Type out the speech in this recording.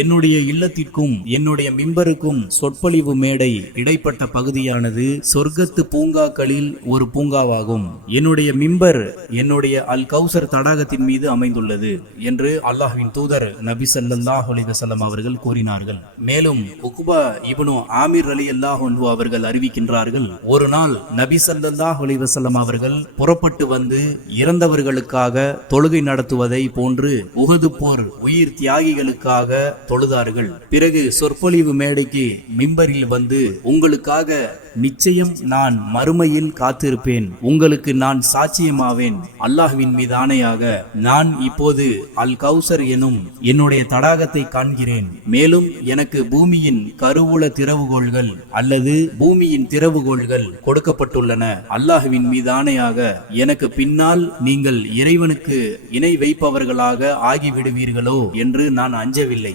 என்னுடைய இல்லத்திற்கும் என்னுடைய மிம்பருக்கும் சொற்பொழிவு மேடை இடைப்பட்ட பகுதியானது சொர்க்கத்து பூங்காக்களில் ஒரு பூங்காவாகும். என்னுடைய மிம்பர் என்னுடைய அல் கௌசர் தடாகத்தின் மீது அமைந்துள்ளது என்று அல்லாஹின் தூதர் நபி சல்லாஹ் அலைஹி அவர்கள் கூறினார்கள். மேலும் உக்பா இப்னு ஆமீர் அலி அல்லாஹ் அவர்கள் அறிவிக்கின்றார்கள் ஒரு நாள் நபி சல்லாஹ் அலிவசல்லம் அவர்கள் புறப்பட்டு வந்து இறந்தவர்களுக்காக தொழுகை நடத்துவதை போன்று உகது போர் உயிர் தியாகிகளுக்காக தொழுதார்கள். பிறகு சொற்பொழிவு மேடைக்கு மிம்பரில் வந்து உங்களுக்காக நிச்சயம் நான் மறுமையில் காத்திருப்பேன். உங்களுக்கு நான் சாட்சியமாவேன். அல்லாஹ்வின் மீது ஆணையாக நான் இப்போது அல் கௌசர் எனும் என்னுடைய தடாகத்தை காண்கிறேன். மேலும் எனக்கு பூமியின் கருவூல திறவுகோள்கள் அல்லது பூமியின் திறவுகோள்கள் கொடுக்கப்பட்டுள்ளன. அல்லாஹுவின் மீது ஆணையாக எனக்கு பின்னால் நீங்கள் இறைவனுக்கு இணை வைப்பவர்களாக ஆகிவிடுவீர்களோ? என்று நான் அஞ்சவில்லை.